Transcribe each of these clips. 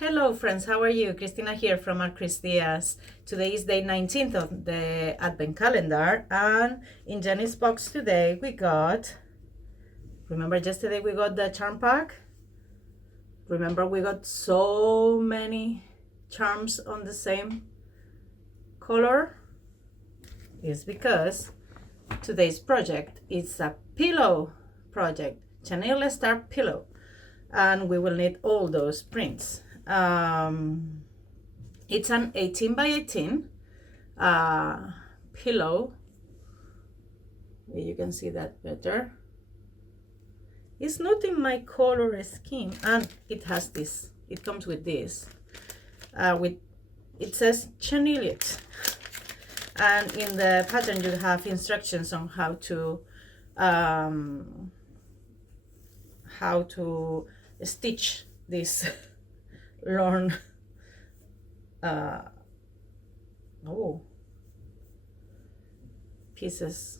Hello friends, how are you? Cristina here from our Cristias. Today is day 19th of the Advent calendar, and in Jenny's box today we got, remember yesterday we got the charm pack? Remember we got so many charms on the same color? It's because today's project is a pillow project, Chanel Star pillow, and we will need all those prints. It's an 18 by 18 pillow. You can see that better. It's not in my color scheme, and it has this. It comes with this. It says Chaneliet, and in the pattern you have instructions on how to stitch this learn pieces.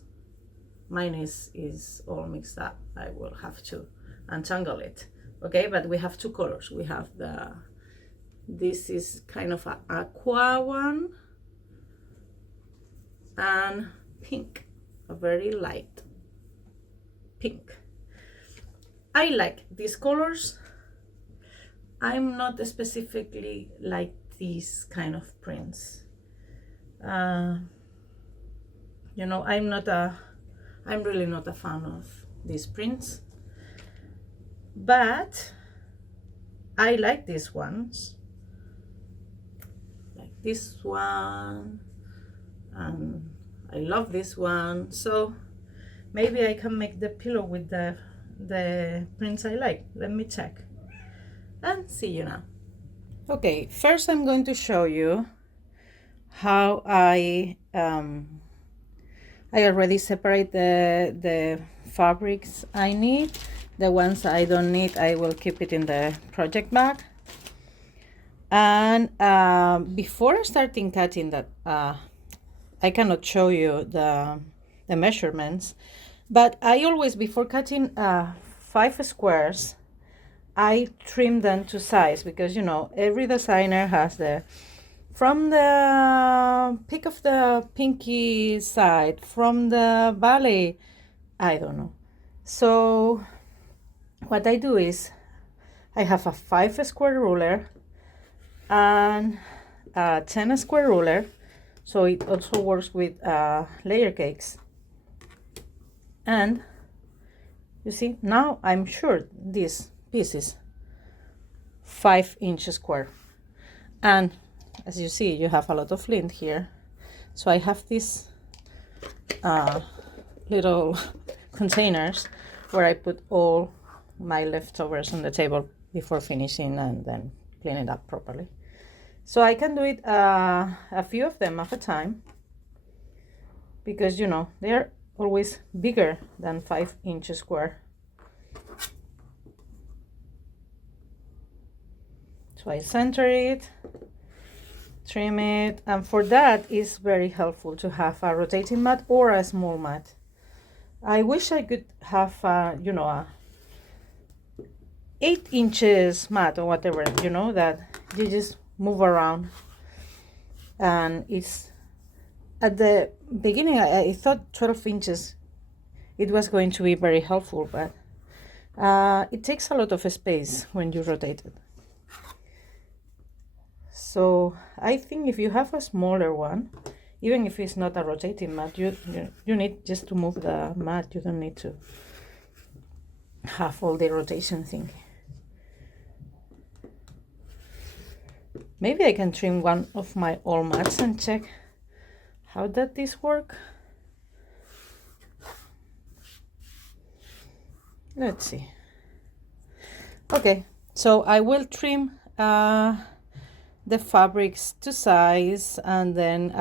Mine is all mixed up. I will have to untangle it. Okay, but we have two colors. We have this is kind of an aqua one, and pink, a very light pink. I like these colors. I'm not specifically like these kind of prints. I'm really not a fan of these prints, but I like these ones, like this one, and I love this one. So maybe I can make the pillow with the prints I like. Let me check and see you now. Okay, first I'm going to show you how I already separate the fabrics I need. The ones I don't need, I will keep it in the project bag. And before starting cutting that, I cannot show you the measurements, but I always, before cutting 5 squares, I trim them to size, because every designer has from the peak of the pinky side, from the valley, I don't know. So what I do is I have a 5 square ruler and a 10 square ruler, so it also works with layer cakes. And you see, now I'm sure this piece is 5 inches square, and as you see, you have a lot of lint here. So I have these little containers where I put all my leftovers on the table before finishing, and then clean it up properly. So I can do it a few of them at a time, because they're always bigger than 5 inches square. So I center it, trim it, and for that it's very helpful to have a rotating mat or a small mat. I wish I could have a 8 inches mat or whatever, that you just move around. And it's, at the beginning I thought 12 inches it was going to be very helpful, but it takes a lot of space when you rotate it. So I think if you have a smaller one, even if it's not a rotating mat, you need just to move the mat. You don't need to have all the rotation thing. Maybe I can trim one of my old mats and check how does this work. Let's see. Okay, so I will trim the fabrics to size, and then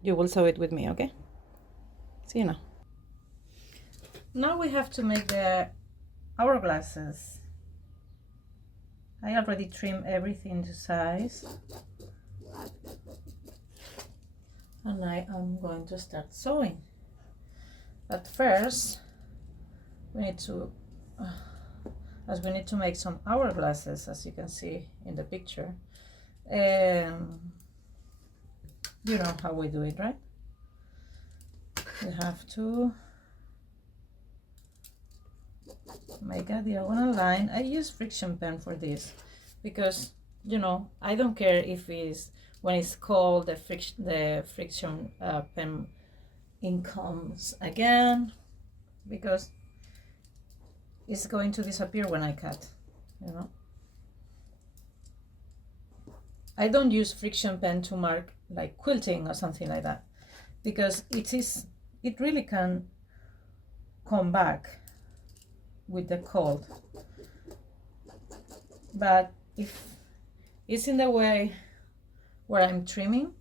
you will sew it with me. Okay, see you now. Now we have to make the hourglasses. I already trimmed everything to size, and I am going to start sewing. But first we need to as we need to make some hourglasses, as you can see in the picture. You know how we do it, right? We have to make a diagonal line. I use friction pen for this because, you know, I don't care if it's when it's cold, the friction pen ink comes again, because it's going to disappear when I cut, you know. I don't use friction pen to mark like quilting or something like that, because it really can come back with the cold. But if it's in the way where I'm trimming,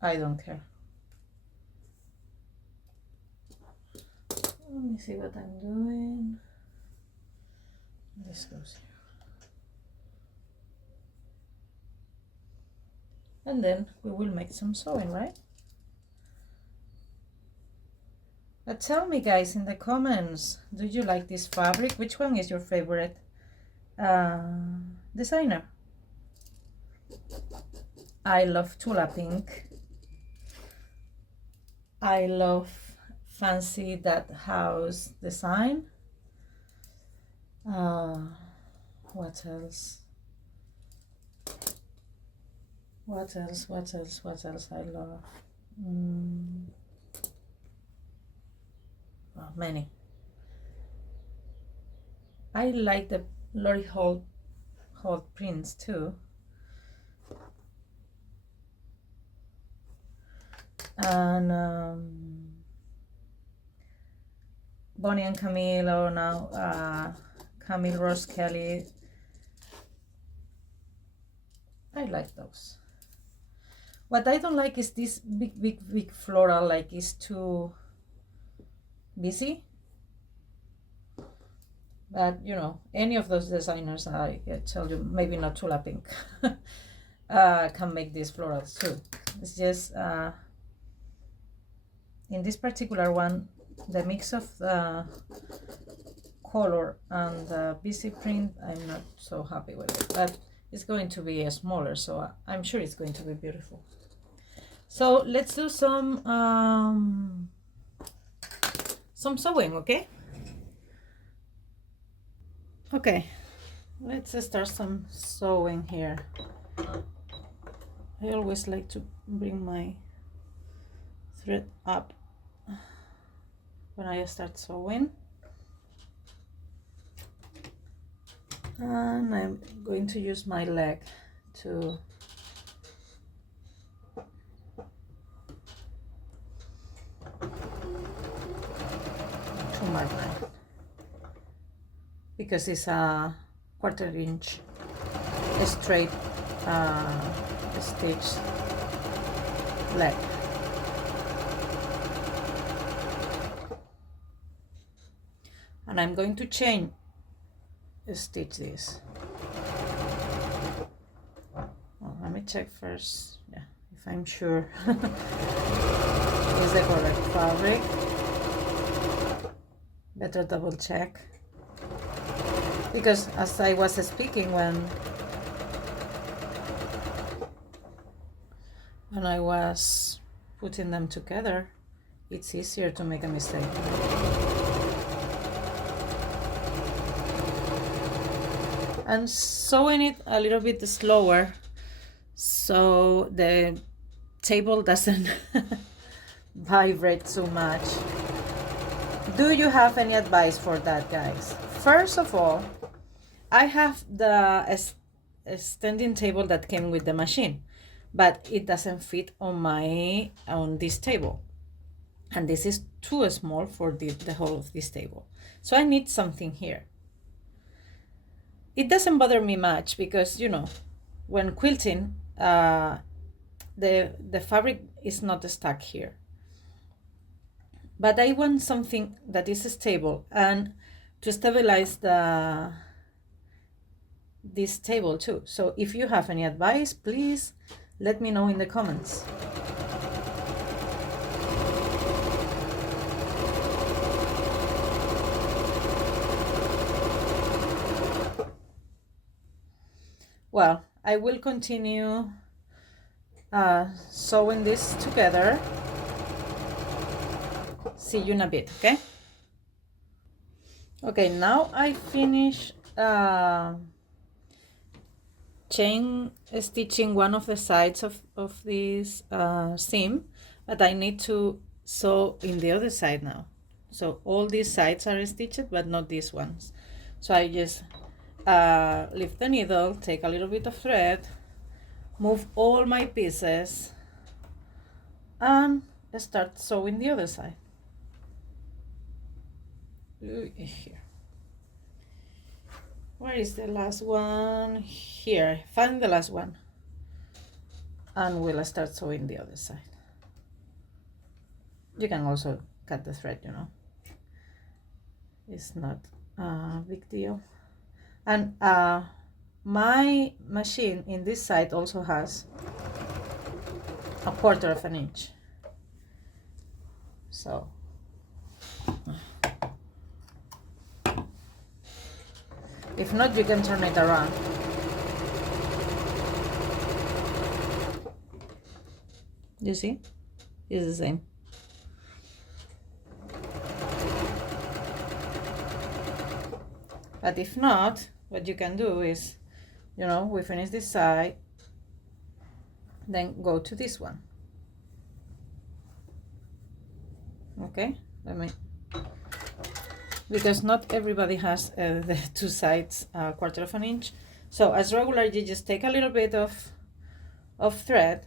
I don't care. Let me see what I'm doing. This goes here. And then we will make some sewing, right? But tell me, guys, in the comments, do you like this fabric? Which one is your favorite designer? I love Tula Pink. I love Fancy That House design. What else? What else I love? Oh, many. I like the Lori Holt prints too. And Bonnie and Camille, or now Camille Rose Kelly. I like those. What I don't like is this big floral, like it's too busy. But you know, any of those designers, I tell you, maybe not Tula Pink, can make these florals too. It's just in this particular one, the mix of the color and the busy print, I'm not so happy with it. But it's going to be smaller, so I'm sure it's going to be beautiful. So let's do some sewing, okay? Okay, let's start some sewing here. I always like to bring my thread up when I start sewing. And I'm going to use my leg to mark that, because it's a 1/4 inch straight stitch leg. And I'm going to chain stitch this. Well, let me check first, yeah, if I'm sure it's the correct fabric. Better double check, because as I was speaking, when I was putting them together, it's easier to make a mistake. And sewing it a little bit slower so the table doesn't vibrate so much. Do you have any advice for that, guys? First of all, I have the standing table that came with the machine, but it doesn't fit on this table, and this is too small for the whole of this table, so I need something here. It doesn't bother me much because, you know, when quilting, the fabric is not stuck here. But I want something that is stable and to stabilize this table too. So if you have any advice, please let me know in the comments. well, I will continue sewing this together. See you in a bit, okay? Okay, now I finish chain stitching one of the sides of this seam, but I need to sew in the other side now. So all these sides are stitched, but not these ones. So I just lift the needle, take a little bit of thread, move all my pieces, and start sewing the other side. Here. Where is the last one? Here. Find the last one. And we'll start sewing the other side. You can also cut the thread, you know. It's not a big deal. And my machine in this side also has 1/4 of an inch. So if not, you can turn it around. You see? It's the same. But if not, what you can do is, you know, we finish this side, then go to this one. Okay? Because not everybody has the two sides 1/4 of an inch. So as regular, you just take a little bit of thread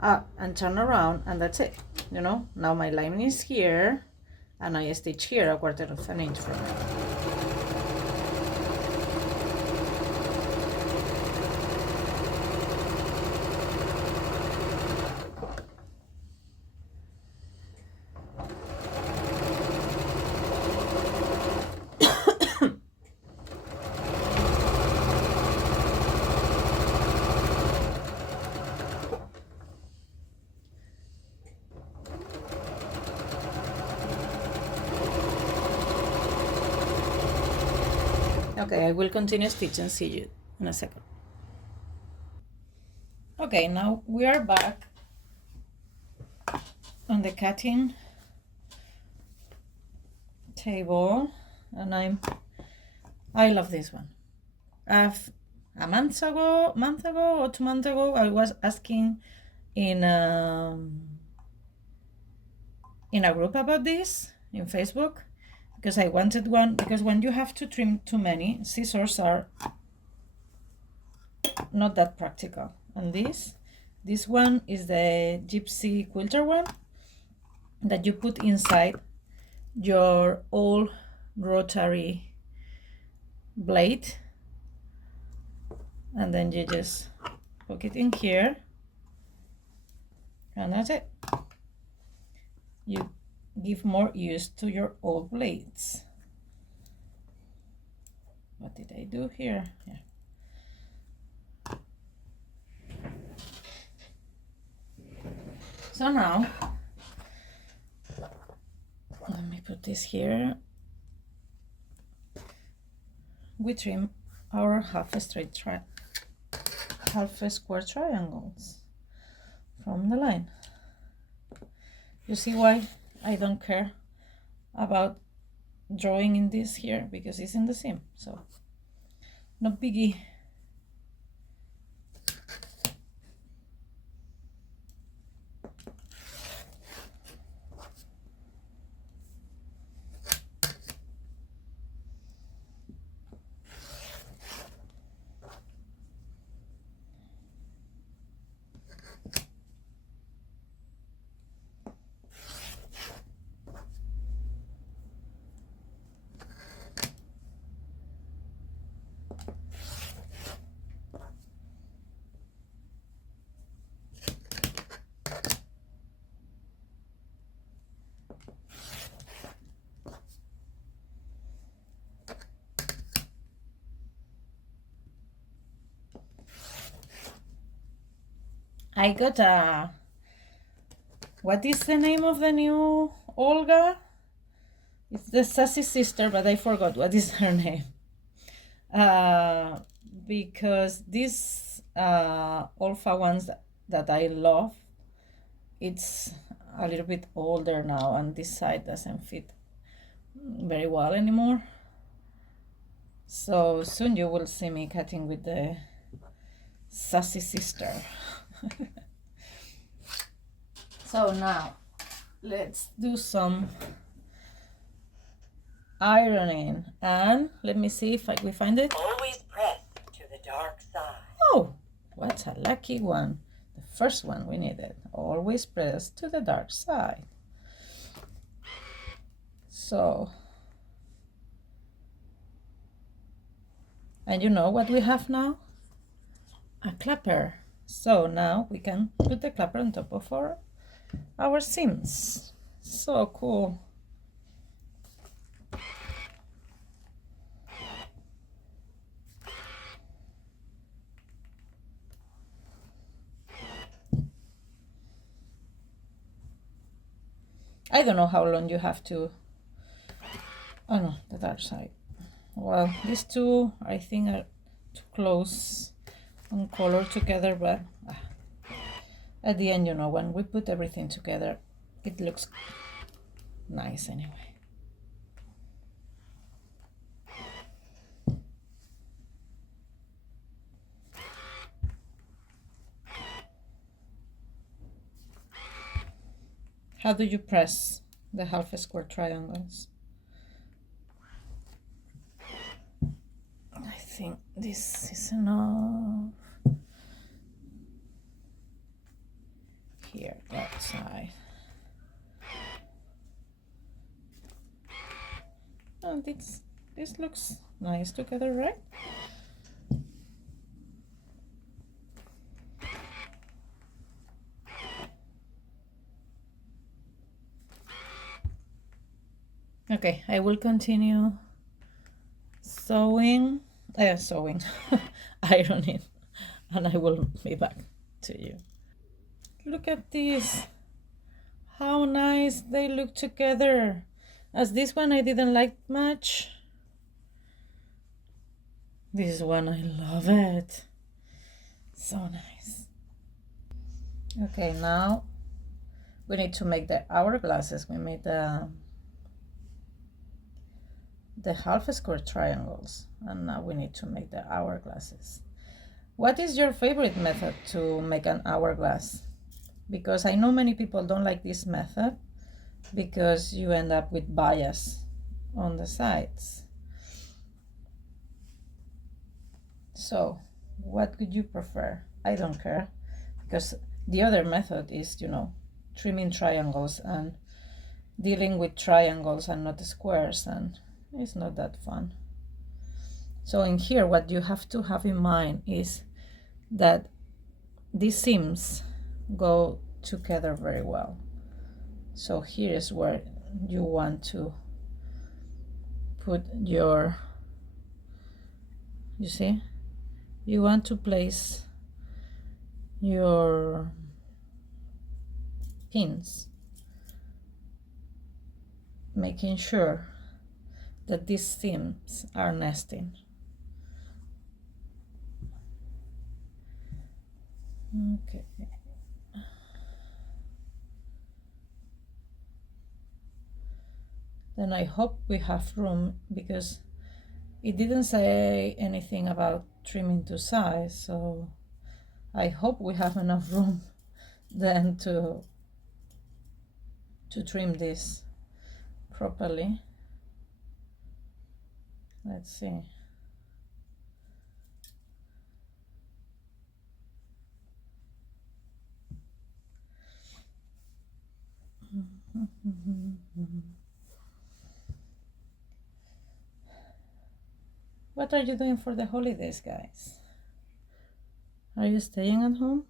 and turn around, and that's it. You know, now my lining is here, and I stitch here 1/4 of an inch from it. Okay, I will continue stitching. See you in a second. Okay, now we are back on the cutting table, and I love this one. A month ago or 2 months ago, I was asking in a group about this in Facebook, because I wanted one, because when you have to trim too many, scissors are not that practical. And this one is the Gypsy quilter one that you put inside your old rotary blade, and then you just poke it in here, and that's it. You give more use to your old blades. What did I do here? Yeah. So now, let me put this here. We trim our half square triangles from the line. You see why I don't care about drawing in this here, because it's in the seam, so no biggie. I got a, what is the name of the new Olga? It's the sassy sister, but I forgot what is her name. because these alpha ones that I love, it's a little bit older now, and this side doesn't fit very well anymore. So soon you will see me cutting with the sassy sister. So now let's do some ironing, and let me see if we find it. Always press to the dark side. Oh, what a lucky one. The first one we needed. Always press to the dark side. So, and you know what we have now? A clapper. So now we can put the clapper on top of our seams. So cool. I don't know how long you have to. Oh no, the dark side. Well, these two I think are too close on color together, but at the end, you know, when we put everything together, it looks nice anyway. How do you press the half square triangles? I think this is enough. Here, that side. And this looks nice together, right? Okay, I will continue sewing, ironing, and I will be back to you. Look at this, how nice they look together. As this one I didn't like much. This one I love it, so nice. Okay, now we need to make the hourglasses. We made the half square triangles, and now we need to make the hourglasses. What is your favorite method to make an hourglass? Because I know many people don't like this method because you end up with bias on the sides. So what would you prefer? I don't care, because the other method is, you know, trimming triangles and dealing with triangles and not squares, and it's not that fun. So in here, what you have to have in mind is that these seams go together very well. So here is where you want to put your, you see, you want to place your pins, making sure that these seams are nesting. Okay. Then I hope we have room, because it didn't say anything about trimming to size, so I hope we have enough room then to trim this properly. Let's see. What are you doing for the holidays, guys? Are you staying at home?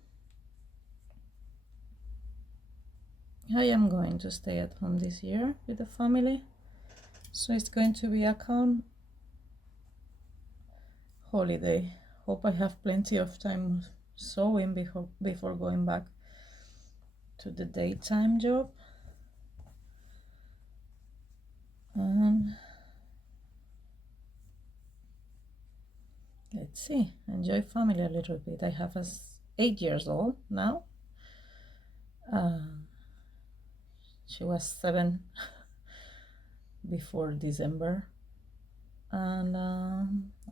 I am going to stay at home this year with the family, so it's going to be a calm holiday. Hope I have plenty of time sewing before going back to the daytime job. And let's see, enjoy family a little bit. I have a 8 years old now. She was 7 before December, and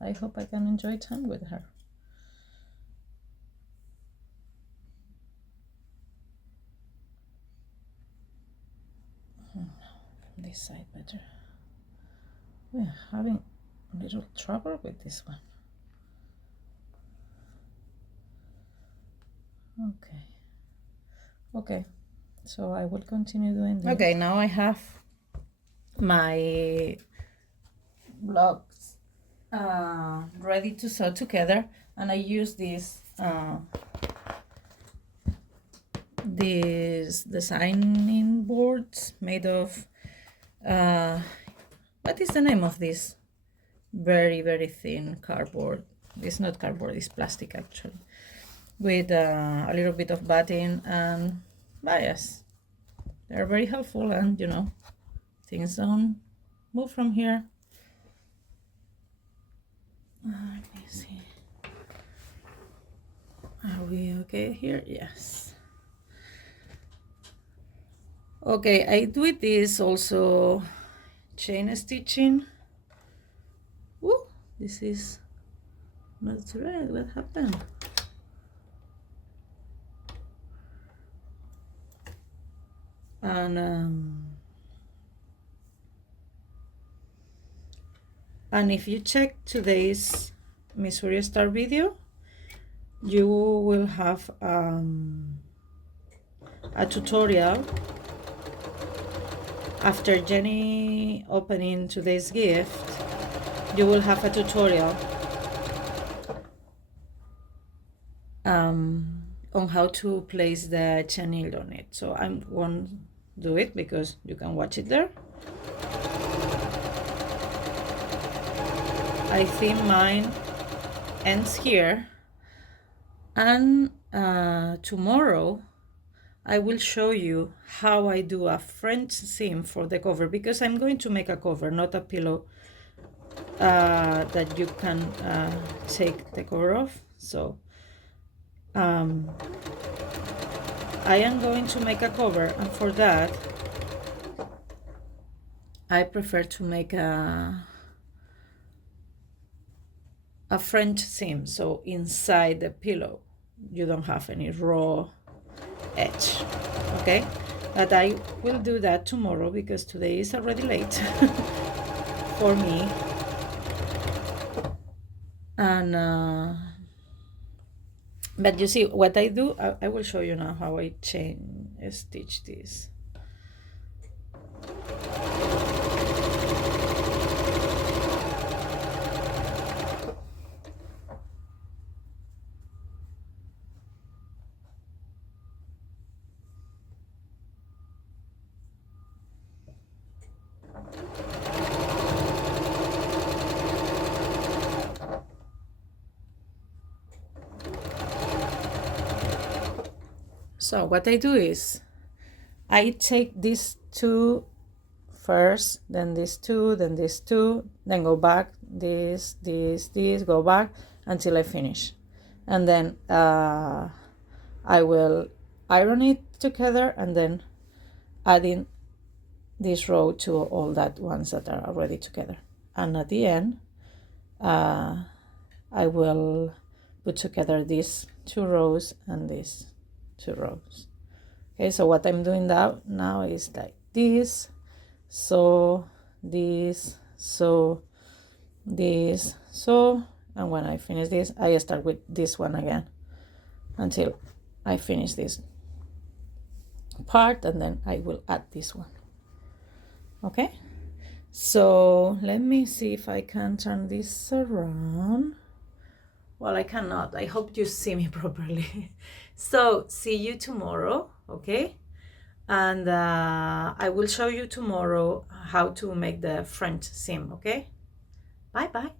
I hope I can enjoy time with her. This side better. We're having a little trouble with this one. Okay, so I will continue doing this. Okay, now I have my blocks ready to sew together, and I use these designing boards made of what is the name of this? Very, very thin cardboard. It's not cardboard, it's plastic actually, with a little bit of batting and bias. They're very helpful, and you know, things don't move from here. Let me see. Are we okay here? Yes. Okay, I do this also chain stitching. Ooh, this is not right. What happened? And if you check today's Missouri Star video, you will have a tutorial after Jenny opening today's gift. You will have a tutorial on how to place the chenille on it. So I won't do it because you can watch it there. I think mine ends here, and tomorrow I will show you how I do a French seam for the cover, because I'm going to make a cover, not a pillow that you can take the cover off. So I am going to make a cover, and for that I prefer to make a French seam, so inside the pillow you don't have any raw edge. Okay, but I will do that tomorrow because today is already late for me. And but you see what I do, I will show you now how I chain stitch this. So what I do is I take these two first, then these two, then these two, then go back, this, go back until I finish. And then I will iron it together and then adding this row to all that ones that are already together. And at the end, I will put together these 2 rows and these 2 rows. Okay, so what I'm doing now is like this, so this, so this, so, and when I finish this, I start with this one again until I finish this part, and then I will add this one. Okay, so let me see if I can turn this around. Well, I cannot. I hope you see me properly. So see you tomorrow, okay? And I will show you tomorrow how to make the French seam, okay? Bye-bye.